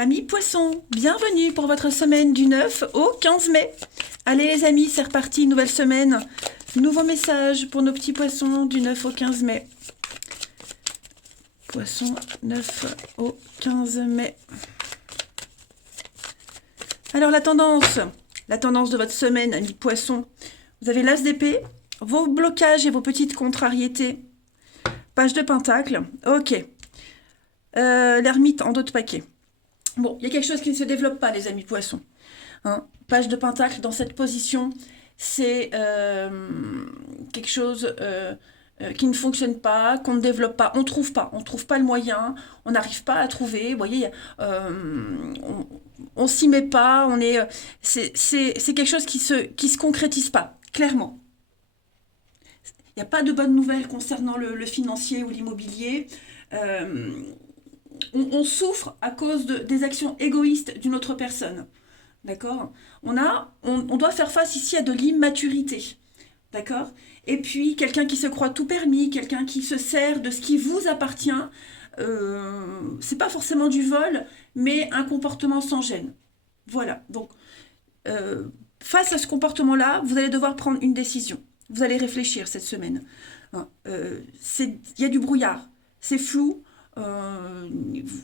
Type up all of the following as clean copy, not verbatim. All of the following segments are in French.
Amis poissons, bienvenue pour votre semaine du 9 au 15 mai. Allez les amis, c'est reparti, nouvelle semaine. Nouveau message pour nos petits poissons du 9 au 15 mai. Poisson 9 au 15 mai. Alors la tendance de votre semaine, amis poissons. Vous avez l'as d'épée, vos blocages et vos petites contrariétés. Page de pentacle, ok. L'ermite en dos de paquet. Bon, il y a quelque chose qui ne se développe pas, les amis poissons. Hein, page de pentacle dans cette position, c'est quelque chose qui ne fonctionne pas, qu'on ne développe pas. On ne trouve pas le moyen, on n'arrive pas à trouver. Vous voyez, on s'y met pas, c'est quelque chose qui se concrétise pas, clairement. Il n'y a pas de bonnes nouvelles concernant le financier ou l'immobilier. On souffre à cause des actions égoïstes d'une autre personne. D'accord ? On doit faire face ici à de l'immaturité. D'accord ? Et puis, quelqu'un qui se croit tout permis, quelqu'un qui se sert de ce qui vous appartient, c'est pas forcément du vol, mais un comportement sans gêne. Voilà. Donc, face à ce comportement-là, vous allez devoir prendre une décision. Vous allez réfléchir cette semaine. Il y a du brouillard. C'est flou.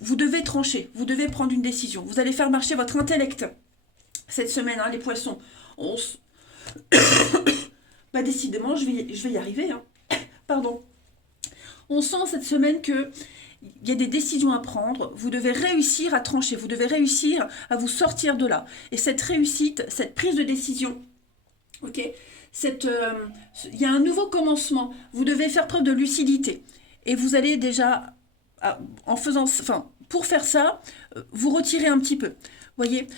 Vous devez trancher, vous devez prendre une décision. Vous allez faire marcher votre intellect cette semaine, hein, les poissons. Bah, décidément, je vais y arriver. Hein. Pardon. On sent cette semaine qu'il y a des décisions à prendre. Vous devez réussir à trancher, vous devez réussir à vous sortir de là. Et cette réussite, cette prise de décision, ok, il y a un nouveau commencement. Vous devez faire preuve de lucidité. Et vous allez déjà... pour faire ça, vous retirez un petit peu. Vous voyez,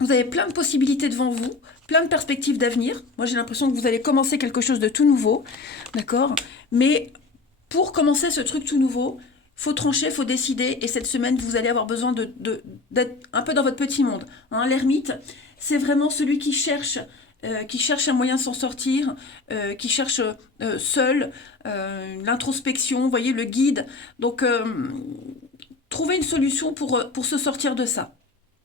vous avez plein de possibilités devant vous, plein de perspectives d'avenir. Moi, j'ai l'impression que vous allez commencer quelque chose de tout nouveau, d'accord ? Mais pour commencer ce truc tout nouveau, il faut trancher, il faut décider. Et cette semaine, vous allez avoir besoin d'être un peu dans votre petit monde. Hein, l'ermite, c'est vraiment celui qui cherche un moyen de s'en sortir, qui cherche seul l'introspection, vous voyez, le guide. Donc, trouvez une solution pour se sortir de ça.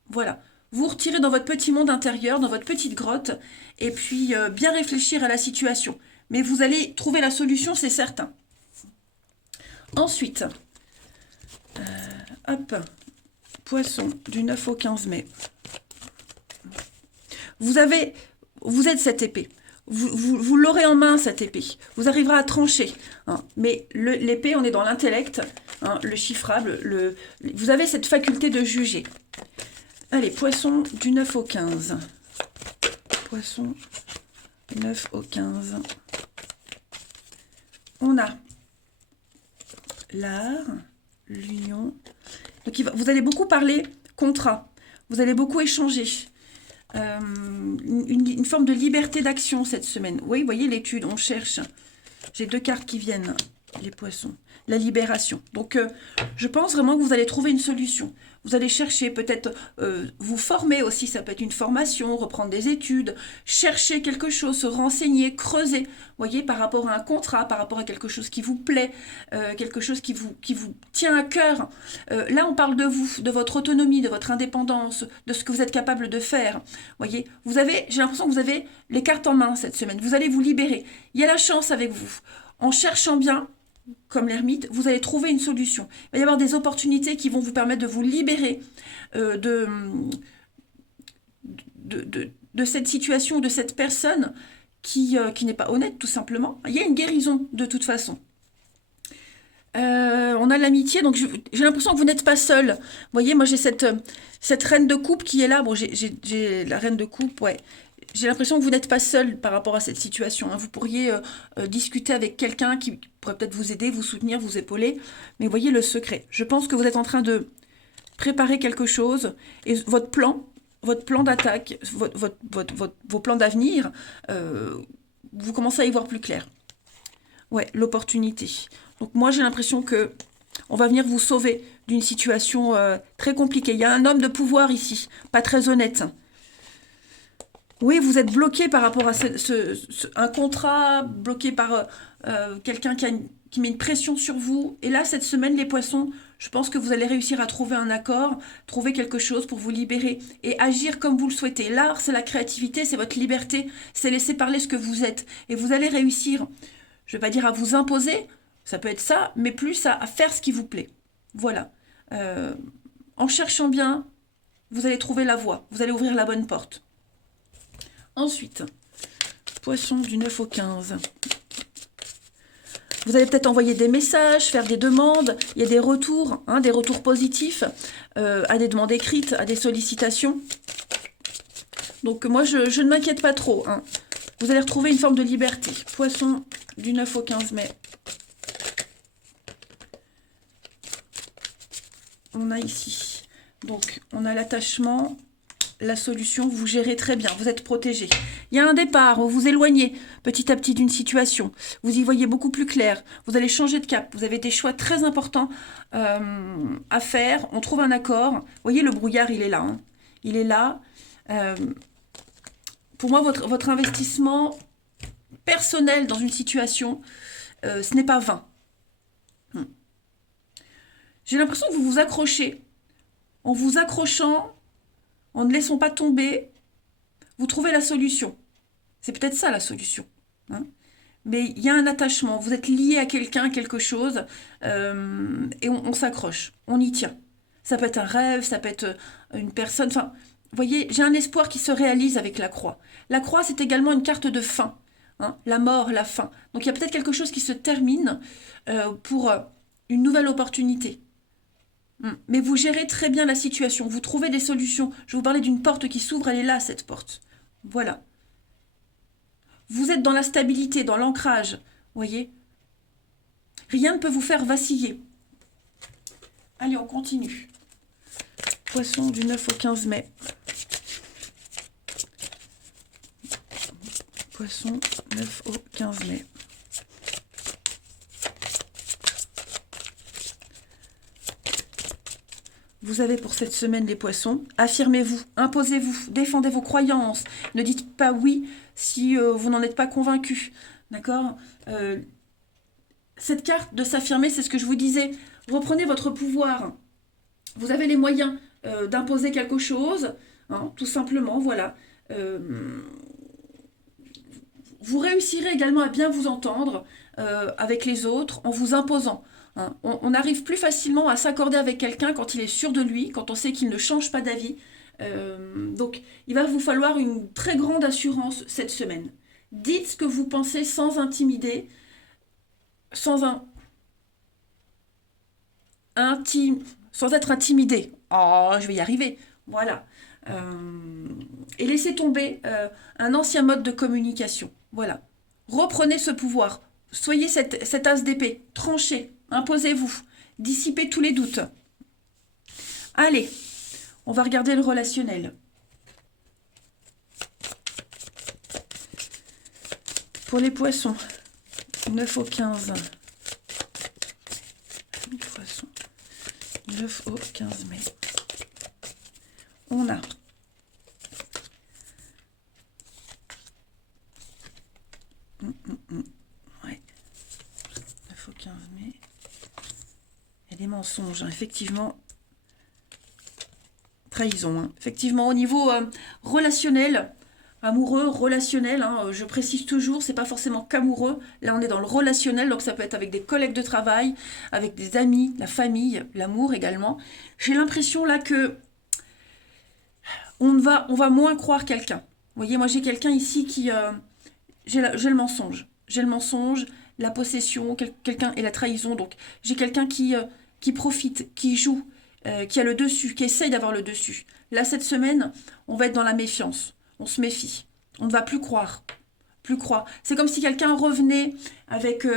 Voilà. Vous retirez dans votre petit monde intérieur, dans votre petite grotte, et puis bien réfléchir à la situation. Mais vous allez trouver la solution, c'est certain. Ensuite, poisson, du 9 au 15 mai. Vous êtes cette épée. Vous l'aurez en main, cette épée. Vous arriverez à trancher. Hein. Mais l'épée, on est dans l'intellect, hein, le chiffrable. Vous avez cette faculté de juger. Allez, poisson du 9 au 15. Poisson du 9 au 15. On a l'art, l'union. Donc, vous allez beaucoup parler contrat. Vous allez beaucoup échanger. Une forme de liberté d'action cette semaine. Oui, vous voyez l'étude, on cherche. J'ai deux cartes qui viennent, les poissons. La libération. Donc, je pense vraiment que vous allez trouver une solution. Vous allez chercher, peut-être vous former aussi, ça peut être une formation, reprendre des études, chercher quelque chose, se renseigner, creuser, vous voyez, par rapport à un contrat, par rapport à quelque chose qui vous plaît, quelque chose qui vous tient à cœur. Là, on parle de vous, de votre autonomie, de votre indépendance, de ce que vous êtes capable de faire. Vous voyez, j'ai l'impression que vous avez les cartes en main cette semaine. Vous allez vous libérer. Il y a la chance avec vous. En cherchant bien, comme l'ermite, vous allez trouver une solution. Il va y avoir des opportunités qui vont vous permettre de vous libérer de cette situation, de cette personne qui n'est pas honnête, tout simplement. Il y a une guérison, de toute façon. On a l'amitié, donc j'ai l'impression que vous n'êtes pas seul. Vous voyez, moi j'ai cette reine de coupe qui est là. Bon, j'ai la reine de coupe, ouais. J'ai l'impression que vous n'êtes pas seul par rapport à cette situation. Hein. Vous pourriez discuter avec quelqu'un qui pourrait peut-être vous aider, vous soutenir, vous épauler. Mais voyez le secret. Je pense que vous êtes en train de préparer quelque chose. Et votre plan d'attaque, vos plans d'avenir, vous commencez à y voir plus clair. Ouais, l'opportunité. Donc moi, j'ai l'impression que on va venir vous sauver d'une situation très compliquée. Il y a un homme de pouvoir ici, pas très honnête. Oui, vous êtes bloqué par rapport à un contrat, bloqué par quelqu'un qui met une pression sur vous. Et là, cette semaine, les poissons, Je pense que vous allez réussir à trouver un accord, trouver quelque chose pour vous libérer et agir comme vous le souhaitez. L'art, c'est la créativité, c'est votre liberté, c'est laisser parler ce que vous êtes. Et vous allez réussir, je ne vais pas dire à vous imposer, ça peut être ça, mais plus à faire ce qui vous plaît. Voilà. En cherchant bien, vous allez trouver la voie, vous allez ouvrir la bonne porte. Ensuite, Poisson du 9 au 15. Vous allez peut-être envoyer des messages, faire des demandes, il y a des retours positifs à des demandes écrites, à des sollicitations. Donc moi, je ne m'inquiète pas trop. Hein. Vous allez retrouver une forme de liberté. Poisson du 9 au 15 mai. On a ici. Donc, on a l'attachement, la solution, vous gérez très bien, vous êtes protégé. Il y a un départ, vous vous éloignez petit à petit d'une situation. Vous y voyez beaucoup plus clair. Vous allez changer de cap. Vous avez des choix très importants à faire. On trouve un accord. Vous voyez, le brouillard, il est là. Hein. Il est là. Pour moi, votre investissement personnel dans une situation, ce n'est pas vain. J'ai l'impression que vous vous accrochez. En vous accrochant, en ne laissant pas tomber, vous trouvez la solution. C'est peut-être ça la solution. Hein, mais il y a un attachement. Vous êtes lié à quelqu'un, à quelque chose, et on s'accroche. On y tient. Ça peut être un rêve, ça peut être une personne. Enfin, vous voyez, j'ai un espoir qui se réalise avec la croix. La croix, c'est également une carte de fin. Hein, la mort, la fin. Donc il y a peut-être quelque chose qui se termine pour une nouvelle opportunité. Mais vous gérez très bien la situation. Vous trouvez des solutions. Je vous parlais d'une porte qui s'ouvre. Elle est là, cette porte. Voilà. Vous êtes dans la stabilité, dans l'ancrage. Vous voyez ? Rien ne peut vous faire vaciller. Allez, on continue. Poisson du 9 au 15 mai. Poisson 9 au 15 mai. Vous avez pour cette semaine les poissons, affirmez-vous, imposez-vous, défendez vos croyances, ne dites pas oui si vous n'en êtes pas convaincu, d'accord Cette carte de s'affirmer, c'est ce que je vous disais, reprenez votre pouvoir, vous avez les moyens d'imposer quelque chose, hein, tout simplement, voilà. Vous réussirez également à bien vous entendre avec les autres en vous imposant. Hein. On arrive plus facilement à s'accorder avec quelqu'un quand il est sûr de lui, quand on sait qu'il ne change pas d'avis. Donc, il va vous falloir une très grande assurance cette semaine. Dites ce que vous pensez sans intimider, sans être intimidé. Oh, je vais y arriver. Voilà. Et laissez tomber un ancien mode de communication. Voilà. Reprenez ce pouvoir. Soyez cet as d'épée. Tranchez. Imposez-vous. Dissipez tous les doutes. Allez, on va regarder le relationnel. Pour les poissons, 9 au 15. Les poissons, 9 au 15 mai. On a ouais. 9 au 15 mai. Il y a des mensonges, hein. Effectivement. Trahison. Hein. Effectivement, au niveau relationnel, amoureux, relationnel, hein, je précise toujours, c'est pas forcément qu'amoureux. Là, on est dans le relationnel, donc ça peut être avec des collègues de travail, avec des amis, la famille, l'amour également. J'ai l'impression là que on va moins croire quelqu'un. Vous voyez, moi j'ai quelqu'un ici qui... j'ai le mensonge. J'ai le mensonge, la possession, quelqu'un et la trahison. Donc j'ai quelqu'un qui profite, qui joue, qui a le dessus, qui essaye d'avoir le dessus. Là, cette semaine, on va être dans la méfiance. On se méfie. On ne va plus croire. Plus croire. C'est comme si quelqu'un revenait avec...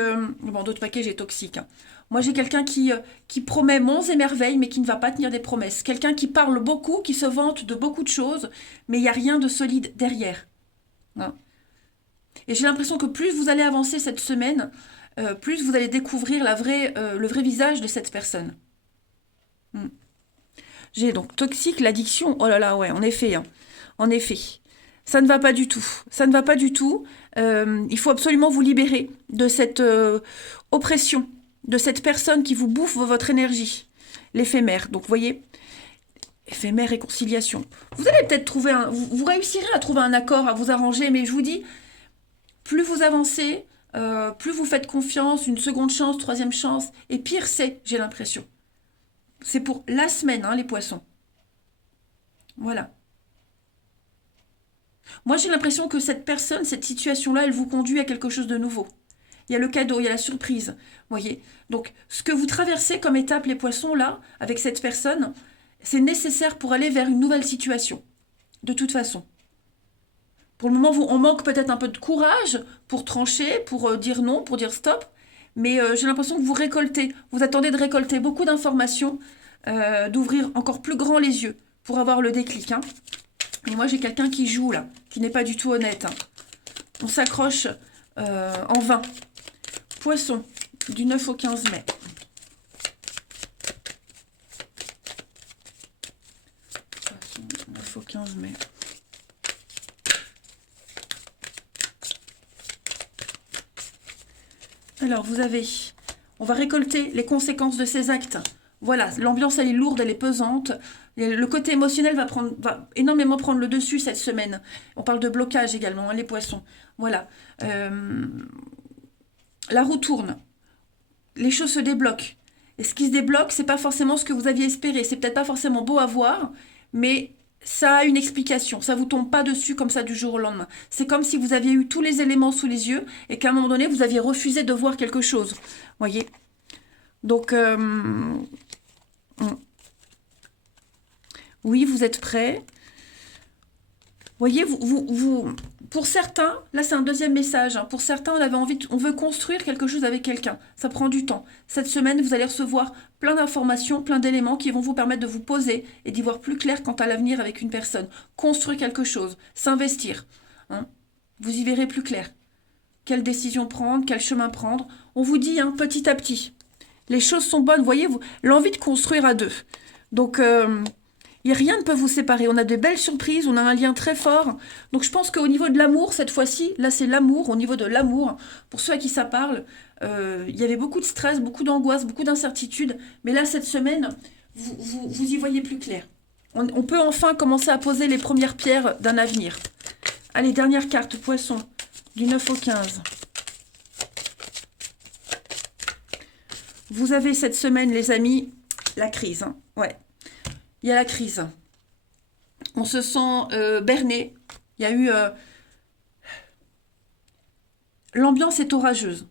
bon, d'autres paquets, j'ai toxique. Hein. Moi, j'ai quelqu'un qui promet monts et merveilles, mais qui ne va pas tenir des promesses. Quelqu'un qui parle beaucoup, qui se vante de beaucoup de choses, mais il n'y a rien de solide derrière. Hein. Et j'ai l'impression que plus vous allez avancer cette semaine, plus vous allez découvrir le vrai visage de cette personne. J'ai donc toxique, l'addiction. Oh là là, ouais, en effet. Hein. En effet. Ça ne va pas du tout. Ça ne va pas du tout. Il faut absolument vous libérer de cette oppression, de cette personne qui vous bouffe votre énergie. l'éphémère. Donc, vous voyez, éphémère, réconciliation. Vous allez peut-être trouver vous réussirez à trouver un accord, à vous arranger, mais je vous dis, plus vous avancez, plus vous faites confiance, une seconde chance, troisième chance, et pire c'est, j'ai l'impression. C'est pour la semaine, hein, les poissons. Voilà. Moi, j'ai l'impression que cette personne, cette situation-là, elle vous conduit à quelque chose de nouveau. Il y a le cadeau, il y a la surprise, voyez. Donc, ce que vous traversez comme étape, les poissons, là, avec cette personne, c'est nécessaire pour aller vers une nouvelle situation, de toute façon. Pour le moment, on manque peut-être un peu de courage pour trancher, pour dire non, pour dire stop, mais j'ai l'impression que vous récoltez, vous attendez de récolter beaucoup d'informations, d'ouvrir encore plus grand les yeux pour avoir le déclic. Hein. Et moi, j'ai quelqu'un qui joue là, qui n'est pas du tout honnête. Hein. On s'accroche en vain. Poisson, du 9 au 15 mai. Poisson, 9 au 15 mai. Alors, vous avez... On va récolter les conséquences de ces actes. Voilà, l'ambiance, elle est lourde, elle est pesante. Le côté émotionnel va énormément prendre le dessus cette semaine. On parle de blocage également, hein, les poissons. Voilà. La roue tourne. Les choses se débloquent. Et ce qui se débloque, c'est pas forcément ce que vous aviez espéré. C'est peut-être pas forcément beau à voir, mais ça a une explication. Ça vous tombe pas dessus comme ça du jour au lendemain. C'est comme si vous aviez eu tous les éléments sous les yeux et qu'à un moment donné, vous aviez refusé de voir quelque chose. Voyez ? Donc, oui, vous êtes prêts. Voyez, pour certains, là c'est un deuxième message, hein, pour certains on veut construire quelque chose avec quelqu'un, ça prend du temps. Cette semaine, vous allez recevoir plein d'informations, plein d'éléments qui vont vous permettre de vous poser et d'y voir plus clair quant à l'avenir avec une personne. Construire quelque chose, s'investir, hein, vous y verrez plus clair. Quelle décision prendre, quel chemin prendre, on vous dit hein, petit à petit. Les choses sont bonnes, voyez, l'envie de construire à deux. Donc... rien ne peut vous séparer. On a de belles surprises, on a un lien très fort. Donc je pense qu'au niveau de l'amour, cette fois-ci, là c'est l'amour, au niveau de l'amour, pour ceux à qui ça parle, il y avait beaucoup de stress, beaucoup d'angoisse, beaucoup d'incertitude. Mais là, cette semaine, vous y voyez plus clair. On peut enfin commencer à poser les premières pierres d'un avenir. Allez, dernière carte, poisson, du 9 au 15. Vous avez cette semaine, les amis, la crise. Hein. Ouais. Il y a la crise. On se sent berné. Il y a eu... L'ambiance est orageuse.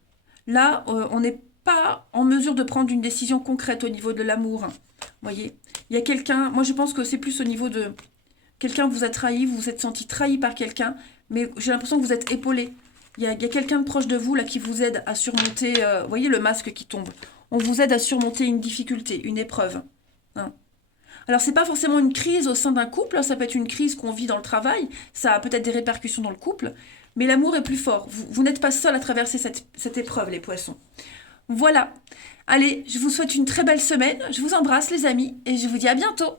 Là, on n'est pas en mesure de prendre une décision concrète au niveau de l'amour. Vous voyez, il y a quelqu'un... Moi, je pense que c'est plus au niveau de... Quelqu'un vous a trahi, vous vous êtes senti trahi par quelqu'un, mais j'ai l'impression que vous êtes épaulé. Il y a quelqu'un de proche de vous là qui vous aide à surmonter... vous voyez le masque qui tombe. On vous aide à surmonter une difficulté, une épreuve. Hein. Alors, c'est pas forcément une crise au sein d'un couple, ça peut être une crise qu'on vit dans le travail, ça a peut-être des répercussions dans le couple, mais l'amour est plus fort. Vous n'êtes pas seul à traverser cette épreuve, les poissons. Voilà. Allez, je vous souhaite une très belle semaine, je vous embrasse les amis, et je vous dis à bientôt.